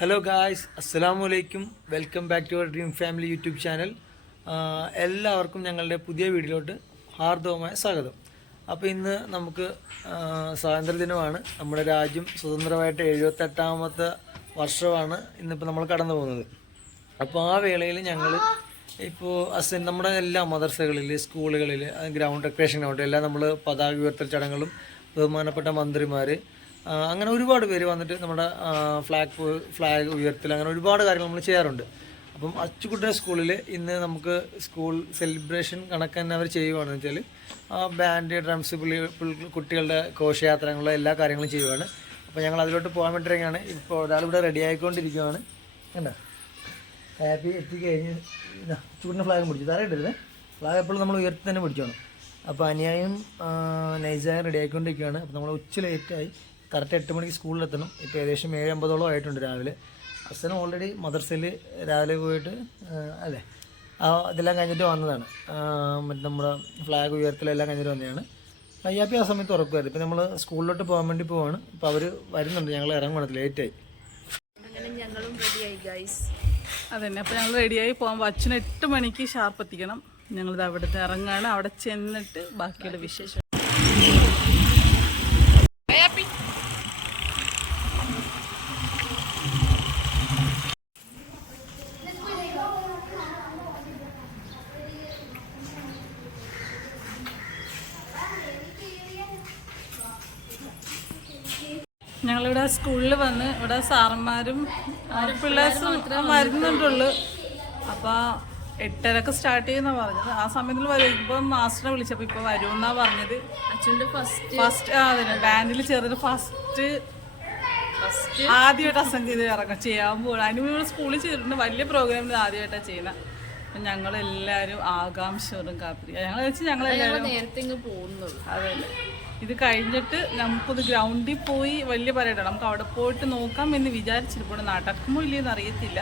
Hello guys, അസ്സലാമു അലൈക്കും. Welcome back to our dream family YouTube channel. എല്ലാവർക്കും ഞങ്ങളുടെ പുതിയ വീഡിയോയിലോട്ട് ഹാർദവമായ സ്വാഗതം. അപ്പോൾ ഇന്ന് നമുക്ക് സ്വാതന്ത്ര്യദിനമാണ്. നമ്മുടെ രാജ്യം സ്വതന്ത്രമായിട്ട് 78ാമത്തെ വർഷമാണ് ഇന്നിപ്പോൾ നമ്മൾ കടന്നു പോകുന്നത്. അപ്പോൾ ആ വേളയിൽ ഞങ്ങൾ ഇപ്പോൾ നമ്മുടെ എല്ലാ മദർസകളിൽ, സ്കൂളുകളിൽ, ഗ്രൗണ്ട്, റിക്രിയേഷൻ ഗ്രൗണ്ട് എല്ലാം നമ്മൾ പതാക ഉയർത്തൽ ചടങ്ങുകളും ബഹുമാനപ്പെട്ട മന്ത്രിമാർ അങ്ങനെ ഒരുപാട് പേര് വന്നിട്ട് നമ്മുടെ ഫ്ലാഗ് ഉയർത്തൽ അങ്ങനെ ഒരുപാട് കാര്യങ്ങൾ നമ്മൾ ചെയ്യാറുണ്ട്. അപ്പം അച്ചുകുട്ട സ്കൂളിൽ ഇന്ന് നമുക്ക് സ്കൂൾ സെലിബ്രേഷൻ കണക്ക് തന്നെ അവർ ചെയ്യുകയാണെന്ന് വെച്ചാൽ ബാൻഡ്, ഡ്രംസ്, കുട്ടികളുടെ ഘോഷയാത്രകളുടെ എല്ലാ കാര്യങ്ങളും ചെയ്യുകയാണ്. അപ്പോൾ ഞങ്ങൾ അതിലോട്ട് പോകാൻ വേണ്ടിയിട്ടാണ്. ഇപ്പോൾ ഒരാളിവിടെ റെഡി ആയിക്കൊണ്ടിരിക്കുകയാണ്. കണ്ടോ, ഹാപ്പി എത്തിക്കഴിഞ്ഞ് ചൂടിൻ്റെ ഫ്ലാഗ് പിടിച്ചു തറയിട്ടിരുന്നേ. ഫ്ലാഗ് എപ്പോഴും നമ്മൾ ഉയർത്തി തന്നെ പിടിച്ചോണം. അപ്പോൾ അനിയായും നൈസായും റെഡി ആയിക്കൊണ്ടിരിക്കുകയാണ്. അപ്പോൾ നമ്മൾ ലേറ്റായി. കറക്റ്റ് 8 മണിക്ക് സ്കൂളിലെത്തണം. ഇപ്പോൾ ഏകദേശം 7:50 ആയിട്ടുണ്ട് രാവിലെ. അച്ഛനും ഓൾറെഡി മദർസയിൽ രാവിലെ പോയിട്ട് അല്ലേ ഇതെല്ലാം കഴിഞ്ഞിട്ട് വന്നതാണ്. മറ്റേ നമ്മുടെ ഫ്ലാഗ് ഉയർത്തലെല്ലാം കഴിഞ്ഞിട്ട് വന്നതാണ്. അയ്യാപ്പി ആ സമയത്ത് ഉറക്കുമായിരുന്നു. ഇപ്പോൾ നമ്മൾ സ്കൂളിലോട്ട് പോകാൻ വേണ്ടി പോവാണ്. ഇപ്പോൾ അവർ വരുന്നുണ്ട്, ഞങ്ങൾ ഇറങ്ങണം, ലേറ്റായി. ഞങ്ങളും റെഡിയായി ഗൈസ്. അതന്നെ, അപ്പോൾ ഞങ്ങൾ റെഡിയായി പോകാൻ അച്ഛന് 8 മണിക്ക് ഷാർപ്പ് എത്തിക്കണം. ഞങ്ങളിത് അവിടുത്തെ ഇറങ്ങാണ്. അവിടെ ചെന്നിട്ട് ബാക്കിയുള്ള വിശേഷം. ഞങ്ങളിവിടെ സ്കൂളിൽ വന്ന് ഇവിടെ സാറന്മാരും പിള്ളേഴ്സും വരുന്നുണ്ടുള്ളൂ. അപ്പോൾ 8:30 സ്റ്റാർട്ട് ചെയ്യുന്നതാണ് പറഞ്ഞത്. ആ സമയത്തിൽ വരും. ഇപ്പം മാസ്റ്ററിനെ വിളിച്ചപ്പോൾ ഇപ്പോൾ വരുമെന്നാണ് പറഞ്ഞത്. അച്ഛൻ്റെ ഫസ്റ്റ് അതിന് ബാൻഡിൽ ചെറുത് ഫസ്റ്റ് ആദ്യമായിട്ട് അസംഗ് ചെയ്ത് ചെയ്യാൻ പോകണം. അതിന് മുമ്പ് സ്കൂളിൽ ചെയ്തിട്ടുണ്ട്. വലിയ പ്രോഗ്രാമിൽ ആദ്യമായിട്ടാണ് ചെയ്യുന്നത്. അപ്പം ഞങ്ങളെല്ലാവരും ആകാംക്ഷയോടും കാത്തിരിക്കുക. ഞങ്ങളെല്ലാവരും നേരത്തെ പോകുന്നുള്ളൂ. അതല്ലേ, ഇത് കഴിഞ്ഞിട്ട് നമുക്കൊന്ന് ഗ്രൗണ്ടിൽ പോയി വലിയ പരേഡാണ്. നമുക്ക് അവിടെ പോയിട്ട് നോക്കാം എന്ന് വിചാരിച്ചിരിപ്പോൾ നടക്കുമോ ഇല്ലയെന്ന് അറിയത്തില്ല.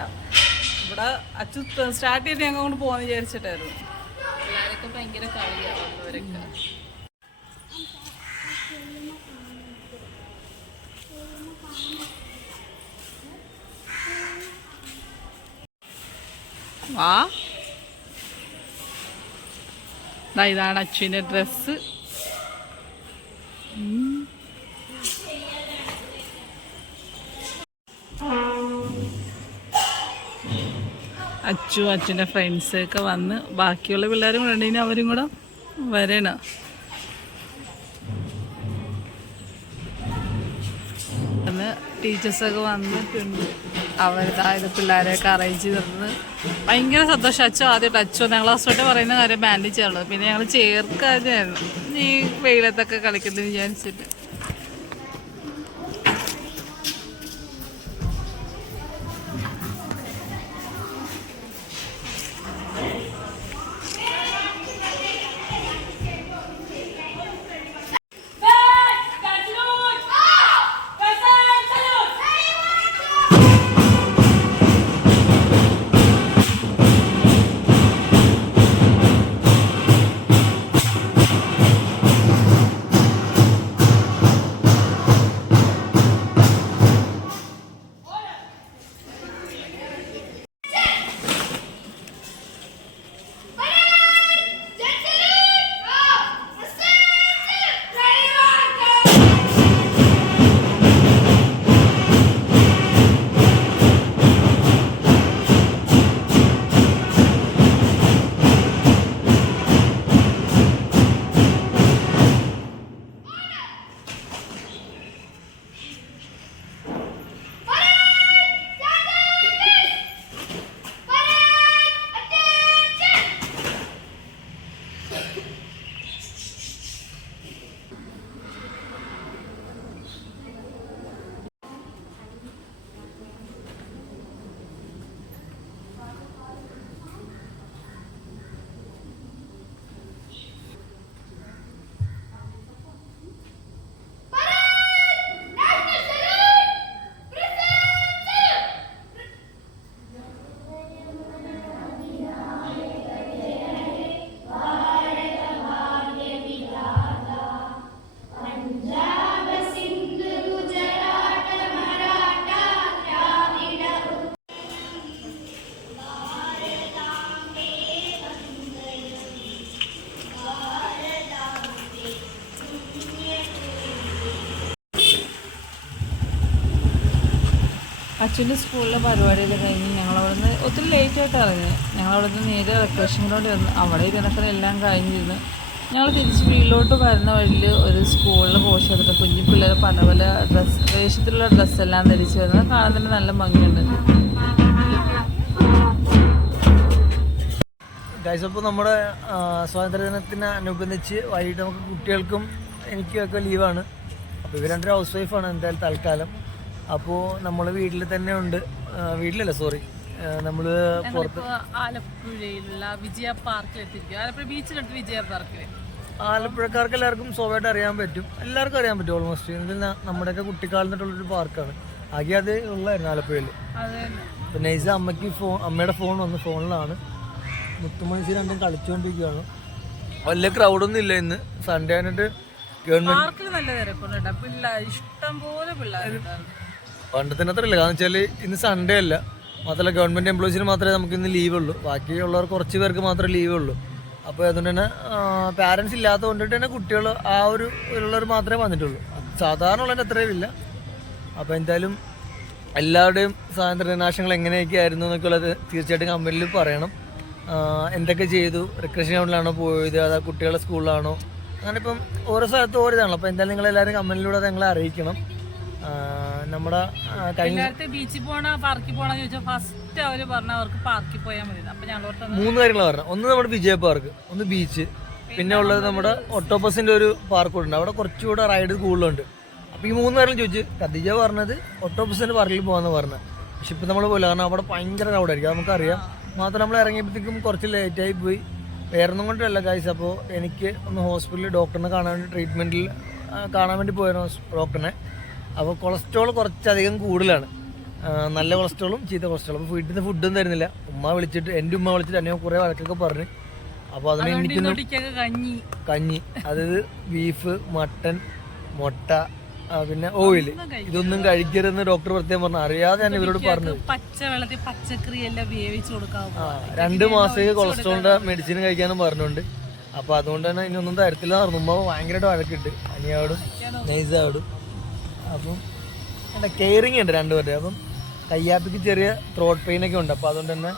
ഇവിടെ അച്ഛൻ സ്റ്റാർട്ട് ചെയ്തിട്ട് ഞങ്ങൾ കൊണ്ട് പോകാമെന്ന് വിചാരിച്ചിട്ടായിരുന്നു. പിള്ളേരൊക്കെ ഭയങ്കര കളിയാണ് വന്നവരൊക്കെ. ഇതാണ് അച്ഛൻ്റെ ഡ്രസ്സ്. അച്ഛൻ്റെ ഫ്രണ്ട്സൊക്കെ വന്ന് ബാക്കിയുള്ള പിള്ളേരും കൂടെ ഉണ്ടെങ്കിൽ അവരും കൂടെ വരണം. അന്ന് ടീച്ചേഴ്സൊക്കെ വന്നിട്ടുണ്ട്. അവരുതായത് പിള്ളേരെയൊക്കെ അറേഞ്ച് ചെയ്തിരുന്നത് ഭയങ്കര സന്തോഷം. ആദ്യമായിട്ട് 1 ക്ലാസ് തൊട്ട് പറയുന്ന കാര്യം ബാൻഡിൽ ചേർന്നത്. പിന്നെ ഞങ്ങൾ ചേർക്കാതെയായിരുന്നു ഈ വെയിലത്തൊക്കെ കളിക്കുന്നത് വിചാരിച്ചിട്ട്. അച്ഛൻ്റെ സ്കൂളിലെ പരിപാടിയെല്ലാം കഴിഞ്ഞ് ഞങ്ങളവിടുന്ന് ഒത്തിരി ലേറ്റായിട്ട് ഇറങ്ങി. ഞങ്ങളവിടുന്ന് നേരെ റിക്രേഷനിലോട്ട് വന്ന് അവിടെ ഇരുന്നൊക്കെ എല്ലാം കഴിഞ്ഞിരുന്നു. ഞങ്ങൾ തിരിച്ച് വീട്ടിലോട്ട് വരുന്ന വഴിയിൽ ഒരു സ്കൂളിൽ പോസ്റ്റ് ചെയ്തിട്ട് കുഞ്ഞു പിള്ളേർ പല പല വേഷത്തിലുള്ള ഡ്രസ്സെല്ലാം ധരിച്ച് വരുന്നത് കാണാൻ തന്നെ നല്ല ഭംഗിയുണ്ട്. ഗൈസ്, അപ്പോൾ നമ്മുടെ സ്വാതന്ത്ര്യദിനത്തിനനുബന്ധിച്ച് വൈകിട്ട് നമുക്ക് കുട്ടികൾക്കും എനിക്കൊക്കെ ലീവാണ്. അപ്പോൾ ഇവർ രണ്ടൊരു ഹൗസ് വൈഫാണ് എന്തായാലും തൽക്കാലം. അപ്പോൾ നമ്മൾ വീട്ടിൽ തന്നെ ഉണ്ട്. വീട്ടിലല്ല, സോറി, നമ്മൾ പുറത്ത് ആലപ്പുഴയിലുള്ള വിജയ പാർക്കിൽ എത്തിയിരിക്കുക. ആലപ്പുഴ ബീച്ചിലെടുത്ത് വിജയ പാർക്കിൽ ആലപ്പുഴക്കാർക്ക് എല്ലാവർക്കും സ്വാഭാവികമായിട്ട് അറിയാൻ പറ്റും, എല്ലാവർക്കും അറിയാൻ പറ്റും ഓൾമോസ്റ്റ്. ഇതിൽ നമ്മുടെയൊക്കെ കുട്ടിക്കാലത്തുള്ളൊരു പാർക്കാണ്. ആകെ അത് ഉള്ളായിരുന്നു ആലപ്പുഴയിൽ. പിന്നെ നൈസ അമ്മയുടെ ഫോൺ വന്ന് ഫോണിലാണ്. മുത്തുമണിച്ച് രണ്ടും കളിച്ചുകൊണ്ടിരിക്കുകയാണ്. വലിയ ക്രൗഡൊന്നും ഇല്ല ഇന്ന് സൺഡേ ആയിട്ട്. പാർക്കിൽ നല്ല തിരക്കുണ്ട്, ഇഷ്ടംപോലെ പിള്ളേരുണ്ടായിരുന്നു. പണ്ടത്തിന് അത്ര ഇല്ല, കാരണം വെച്ചാൽ ഇന്ന് സൺഡേ അല്ല. മാത്രമല്ല ഗവൺമെൻറ് എംപ്ലോയീസിന് മാത്രമേ നമുക്ക് ഇന്ന് ലീവുള്ളൂ. ബാക്കിയുള്ളവർ കുറച്ച് പേർക്ക് മാത്രമേ ലീവുള്ളൂ. അപ്പോൾ അതുകൊണ്ട് തന്നെ പാരൻസ് ഇല്ലാത്തത് കൊണ്ടിട്ട് തന്നെ കുട്ടികൾ ആ ഒരു ഉള്ളവർ മാത്രമേ വന്നിട്ടുള്ളൂ. സാധാരണ ഉള്ളതിൻ്റെ അത്രയും ഇല്ല. അപ്പോൾ എന്തായാലും എല്ലാവരുടെയും സ്വാതന്ത്ര്യ ദിനാശങ്ങൾ എങ്ങനെയൊക്കെ ആയിരുന്നു എന്നൊക്കെ ഉള്ളത് തീർച്ചയായിട്ടും കമൻറ്റിൽ പറയണം. എന്തൊക്കെ ചെയ്തു, റിക്രേഷൻ ഗ്രൗണ്ടിലാണോ പോയത്, അതാ കുട്ടികളുടെ സ്കൂളിലാണോ, അങ്ങനെ ഇപ്പം ഓരോ സ്ഥലത്തും ഓരോ ഇതാണല്ലോ. അപ്പോൾ എന്തായാലും നിങ്ങളെല്ലാവരും കമൻറ്റിലൂടെ അത് ഞങ്ങളെ അറിയിക്കണം. നമ്മുടെ ബീച്ചിൽ പോണ പാർക്കിൽ പോണെന്ന് ചോദിച്ചാൽ ഫസ്റ്റ് അവർ പറഞ്ഞ അവർക്ക് പാർക്കിൽ പോയാൽ മതി. അപ്പോൾ ഞങ്ങൾ 3 കാര്യങ്ങളാണ് പറഞ്ഞത്. ഒന്ന് നമ്മുടെ വിജയ പാർക്ക്, ഒന്ന് ബീച്ച്, പിന്നെ ഉള്ളത് നമ്മുടെ ഒട്ടോപ്പസിൻ്റെ ഒരു പാർക്കുണ്ട്. അവിടെ കുറച്ചുകൂടെ റൈഡ് കൂടുതലുണ്ട്. അപ്പോൾ ഈ 3 കാര്യം ചോദിച്ച് ഖദീജ പറഞ്ഞത് ഒട്ടോപ്പസിൻ്റെ പാർക്കിൽ പോകാമെന്ന് പറഞ്ഞത്. പക്ഷെ ഇപ്പം നമ്മൾ പോയില്ല, കാരണം അവിടെ ഭയങ്കര ക്രൗഡായിരിക്കും, നമുക്കറിയാം. മാത്രം നമ്മൾ ഇറങ്ങിയപ്പോഴത്തേക്കും കുറച്ച് ലേറ്റായി പോയി. വേറൊന്നും കൊണ്ടല്ല ഗൈസ്. അപ്പോൾ എനിക്ക് ഒന്ന് ഹോസ്പിറ്റലിൽ ഡോക്ടറിനെ കാണാൻ വേണ്ടി ട്രീറ്റ്മെൻറ്റിൽ കാണാൻ വേണ്ടി പോയിരുന്നു ഡോക്ടറിനെ. അപ്പോൾ കൊളസ്ട്രോൾ കുറച്ചധികം കൂടുതലാണ്, നല്ല കൊളസ്ട്രോളും ചീത്ത കൊളസ്ട്രോളും. അപ്പോൾ വീട്ടിൽ നിന്ന് ഫുഡൊന്നും തരുന്നില്ല. എൻ്റെ ഉമ്മ വിളിച്ചിട്ട് എന്നെ കുറേ വഴക്കൊക്കെ പറഞ്ഞു. അപ്പോൾ അതിന് എനിക്കൊന്ന് കഞ്ഞി, അതായത് ബീഫ്, മട്ടൻ, മുട്ട, പിന്നെ ഓയിൽ, ഇതൊന്നും കഴിക്കരുതെന്ന് ഡോക്ടർ പ്രത്യേകം പറഞ്ഞു. അറിയാതെ ഞാൻ ഇവരോട് പറഞ്ഞത്. പച്ചവെള്ളത്തിൽ പച്ചക്കറി എല്ലാം വേവിച്ച് കൊടുക്കാം. 2 മാസത്തേക്ക് കൊളസ്ട്രോളിന്റെ മെഡിസിൻ കഴിക്കാനും പറഞ്ഞുണ്ട്. അപ്പൊ അതുകൊണ്ട് തന്നെ ഇനി ഒന്നും തരത്തില്ല പറഞ്ഞു. ഉമ്മ ഭയങ്കരമായിട്ട് വഴക്കിട്ട് അനിയോടും നൈസാടും. അപ്പം കെയറിങ് ഉണ്ട് രണ്ടുപേരുടെ. അപ്പം കയ്യാപ്പിക്ക് ചെറിയ ത്രോട്ട് പെയിൻ ഒക്കെ ഉണ്ട്. അപ്പോൾ അതുകൊണ്ട് തന്നെ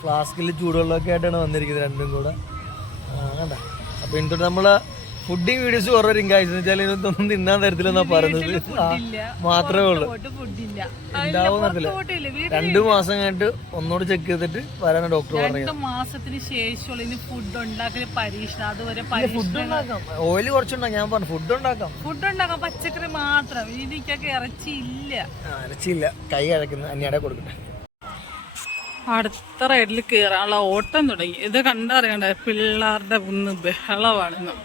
ഫ്ലാസ്കിൽ ചൂടുവെള്ളമൊക്കെ ആയിട്ടാണ് വന്നിരിക്കുന്നത് രണ്ടും കൂടെ. കണ്ട. അപ്പോൾ എന്നിട്ട് നമ്മൾ ഫുഡിങ് വീഡിയോസ് കുറേ റിങ്കാഴ്ച വെച്ചാൽ ഇതൊന്നും തിന്നാൻ തരത്തില്ലെന്നാ പറഞ്ഞത്. മാത്രമേ ഉള്ളൂ, ഉണ്ടാവും തരത്തില്ല. 2 മാസം കഴിഞ്ഞിട്ട് ഒന്നുകൂടെ ചെക്ക് ചെയ്തിട്ട് വരാനാണ് ഡോക്ടർ പറഞ്ഞത്. 2 മാസത്തിന് ശേഷമുള്ള ഫുഡ് ഉണ്ടാക്കൽ പരീക്ഷണം. അതുവരെ ഫുഡ് ഉണ്ടാക്കാം, ഓയിൽ കുറച്ചുണ്ടാക്കാം. ഞാൻ പറഞ്ഞു ഫുഡ് ഉണ്ടാക്കാം, പച്ചക്കറി മാത്രം. ഇതിക്കൊക്കെ ഇറച്ചിയില്ല. കൈ അഴക്കുന്ന അന്യാടെ കൊടുക്കട്ടെ. അടുത്ത റൈഡിൽ കയറാനുള്ള ഓട്ടം തുടങ്ങി. ഇത് കണ്ടറിയണ്ടേ, പിള്ളേരുടെ ഒന്ന് ബഹളമാണെന്ന്.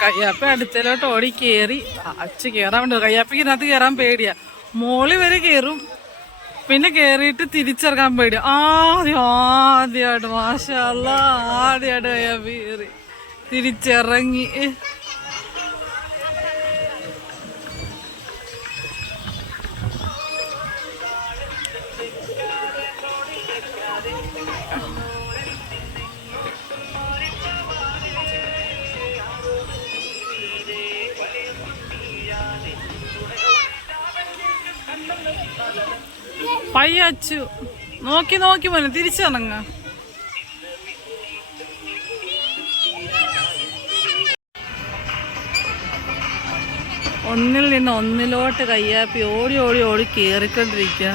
കയ്യാപ്പ അടുത്തലോട്ട് ഓടി കയറി. അച്ഛ കയറാൻ വേണ്ടി, കയ്യാപ്പയ്ക്ക് ഇതിനകത്ത് കയറാൻ പേടിയാ. മോളി വരെ കയറും, പിന്നെ കയറിയിട്ട് തിരിച്ചിറങ്ങാൻ പേടിയാ. ആദ്യമായിട്ട് മാഷാ അല്ലാഹ്, ആദ്യമായിട്ട് കയ്യാപ്പ കയറി തിരിച്ചിറങ്ങി. പയ്യച്ചു നോക്കി മോനെ തിരിച്ചിറങ്ങ. ഒന്നിൽ നിന്ന് ഒന്നിലോട്ട് കയ്യാപ്പി ഓടി കേറിക്കൊണ്ടിരിക്കുക.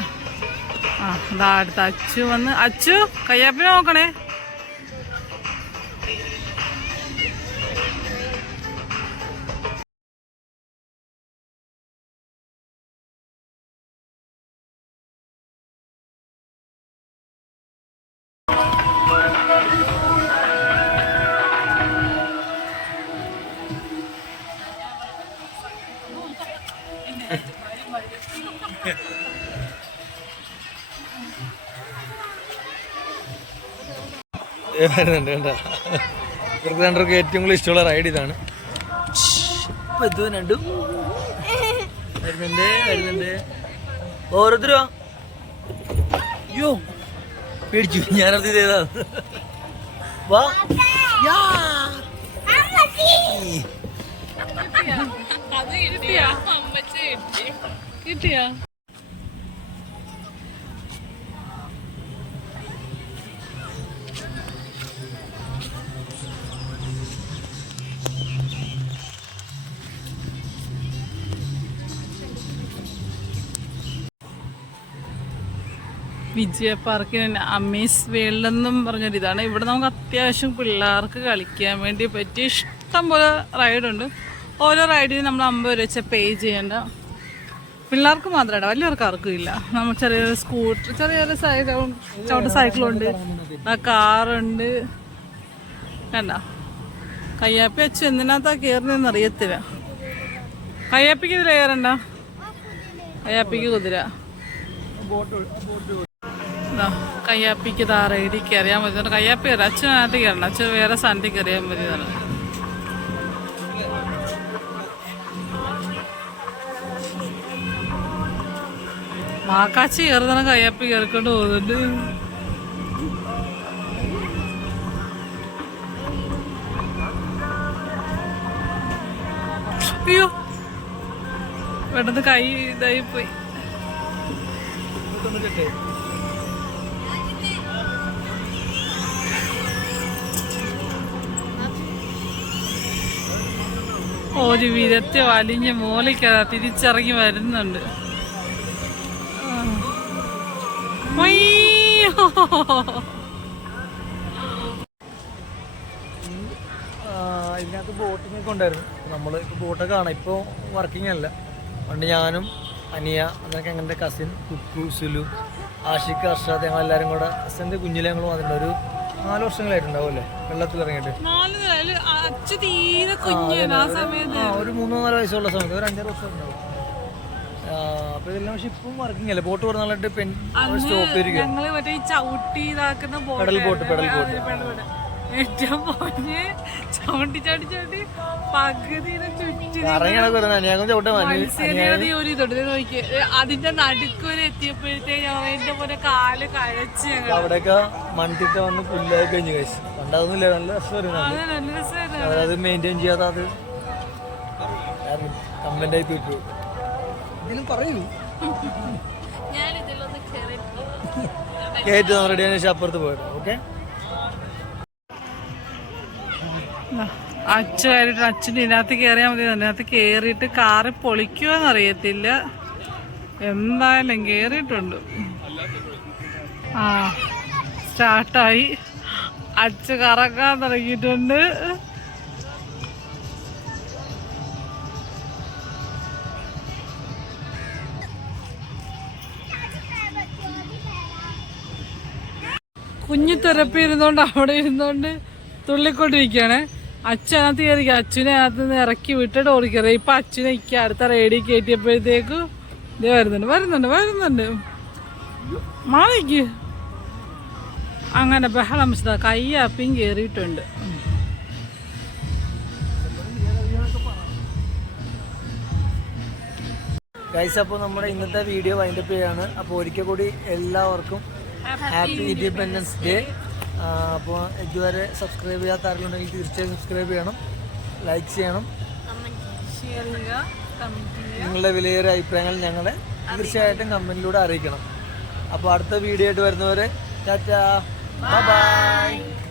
ഇതാ അടുത്ത അച്ചു വന്ന്. അച്ചു കയ്യാപ്പി നോക്കണേ. വരുന്നുണ്ട് കേട്ടോ. ഇവർക്ക് രണ്ടർക്ക് ഏറ്റവും കൂടുതൽ ഇഷ്ടമുള്ള റൈഡ് ഇതാണ്. ഇപ്പം ഇത് രണ്ടും വരുന്നുണ്ട്. ഓരോരുത്തരോ അയ്യോ പേടിച്ചു, ഞാനത് ചെയ്താ. വാ കിട്ടിയാ വിജയ പാർക്കിന് അമേസ് വേൾഡ് എന്നും പറഞ്ഞൊരിതാണ്. ഇവിടെ നമുക്ക് അത്യാവശ്യം പിള്ളേർക്ക് കളിക്കാൻ വേണ്ടി പറ്റിയ ഇഷ്ടം പോലെ റൈഡുണ്ട്. ഓരോ റൈഡിന് നമ്മൾ 50 രൂപ വെച്ച് പേ ചെയ്യേണ്ട. പിള്ളേർക്ക് മാത്രമല്ല, വലിയവർക്ക് ആർക്കും ഇല്ല. നമ്മൾ ചെറിയൊരു സ്കൂട്ടർ, ചെറിയൊരു ചവിട്ട സൈക്കിളുണ്ട്, കാറുണ്ട്. കണ്ട കയ്യാപ്പി അച്ഛൻ എന്തിനകത്താ കയറുന്നതെന്ന് അറിയത്തില്ല. കയ്യാപ്പിക്ക് ഇതിൽ കയറണ്ട, കയ്യാപ്പിക്ക് കുതിര. കയ്യാപ്പിക്ക് റൈഡിൽ കയറിയാൽ മതി. കയ്യാപ്പി കയറാം, അച്ഛനകത്ത് കയറണം. അച്ഛൻ വേറെ സണ്ടി കയറിയാൽ മതി. മാക്കാച്ചി കയറുന്ന കയ്യാപ്പി കയറിക്കൊണ്ട് പോകുന്നുണ്ട്. അയ്യോ, പെട്ടെന്ന് കൈ ഇതായി പോയി. ഒരു വിധത്തെ വലിഞ്ഞ് മോളിക്കതാ തിരിച്ചിറങ്ങി വരുന്നുണ്ട്. ഇതിനകത്ത് ബോട്ടിങ്ങൊക്കെ ഉണ്ടായിരുന്നു. നമ്മൾ ബോട്ടൊക്കെ കാണാം. ഇപ്പോൾ വർക്കിംഗ് അല്ല. പണ്ട് ഞാനും അനിയ, അതൊക്കെ എൻ്റെ കസിൻ കുക്കു, സുലു, ആഷിഖ്, അർഷാദ്, ഞങ്ങളെല്ലാവരും കൂടെ അച്ഛൻ്റെ കുഞ്ഞിലെ ഞങ്ങൾ വന്നിട്ടുണ്ട്. ഒരു 4 വർഷങ്ങളായിട്ടുണ്ടാവും അല്ലേ വെള്ളത്തിൽ ഇറങ്ങിയിട്ട്. ഒരു 3-4 വയസ്സുള്ള സമയത്ത് ഒരു 5-6 വർഷം ഉണ്ടാവും. അപ്പോൾ ഇതെല്ലാം പക്ഷെ ഇപ്പം വർക്കിംഗ് അല്ല. ബോട്ട് പറഞ്ഞിട്ട് സ്റ്റോപ്പ് ചെയ്തിരിക്കും. പെഡൽ ബോട്ട് ഏറ്റവും പോഞ്ഞ് ചവിട്ടി ചവിട്ടി ചവിട്ടി പകുതിനെ ചുറ്റി ഒരു ഇതുണ്ട് നോക്കി. അതിന്റെ നടുക്കൊരു എത്തിയപ്പോഴത്തേക്ക് പോലെ കാല് കഴച്ച് അവിടെയൊക്കെ മൺതിട്ട വന്ന് പുല്ലായി കഴിഞ്ഞു കഴിച്ചു. പണ്ടതൊന്നുമില്ല. നല്ല രസമായിരുന്നു. അത് മെയിൻറ്റെയിൻ ചെയ്യാതെ അത് കംപ്ലൈന്റ് ആയി തീർത്തു. ഇതിലും പറയൂ കയറ്റി റെഡി ആയതിനു ശേഷം അപ്പുറത്ത് പോയിട്ട്. ഓക്കെ, അച്ഛനായിട്ട് അച്ഛൻ്റെ ഇതിനകത്ത് കയറിയാൽ മതി. അതിനകത്ത് കയറിയിട്ട് കാറ് പൊളിക്കുമോന്ന് അറിയത്തില്ല. എന്തായാലും കയറിയിട്ടുണ്ട്. സ്റ്റാർട്ടായി. അച്ഛൻ കറക്കാൻ തുടങ്ങിയിട്ടുണ്ട്. കുഞ്ഞു തെറപ്പി ഇരുന്നോണ്ട് അവിടെ ഇരുന്നോണ്ട് തുള്ളിക്കൊണ്ടിരിക്കുകയാണ്. അച്ഛനകത്ത് കയറിക്കുക. അച്ഛനെ അതിനകത്ത് നിന്ന് ഇറക്കി വിട്ടിട്ട് ഓടിക്കറിയാം. ഇപ്പം അച്ഛനെ അടുത്ത റേഡി കയറ്റിയപ്പോഴത്തേക്കും ഇതേ വരുന്നുണ്ട് മാളിക്ക് അങ്ങനെ ബഹളം വെച്ചതാ. കയ്യാപ്പിയും കയറിയിട്ടുണ്ട്. ഗൈസ്, അപ്പോൾ നമ്മുടെ ഇന്നത്തെ വീഡിയോ വൈൻഡപ്പ് ചെയ്യാണ്. അപ്പോൾ ഒരിക്കൽ കൂടി എല്ലാവർക്കും ഹാപ്പി ഇൻഡിപെൻഡൻസ് ഡേ. അപ്പോൾ ഇതുവരെ സബ്സ്ക്രൈബ് ചെയ്യാത്ത ആരെങ്കിലും തീർച്ചയായും സബ്സ്ക്രൈബ് ചെയ്യണം, ലൈക്ക് ചെയ്യണം, ഷെയർ ചെയ്യുക, കമൻറ്റ് ചെയ്യുക. നിങ്ങളുടെ വിലയേറിയ അഭിപ്രായങ്ങൾ ഞങ്ങളെ തീർച്ചയായിട്ടും കമൻറ്റിലൂടെ അറിയിക്കണം. അപ്പോൾ അടുത്ത വീഡിയോ ആയിട്ട് വരുന്നവരെ ടാറ്റാ, ബൈ ബൈ.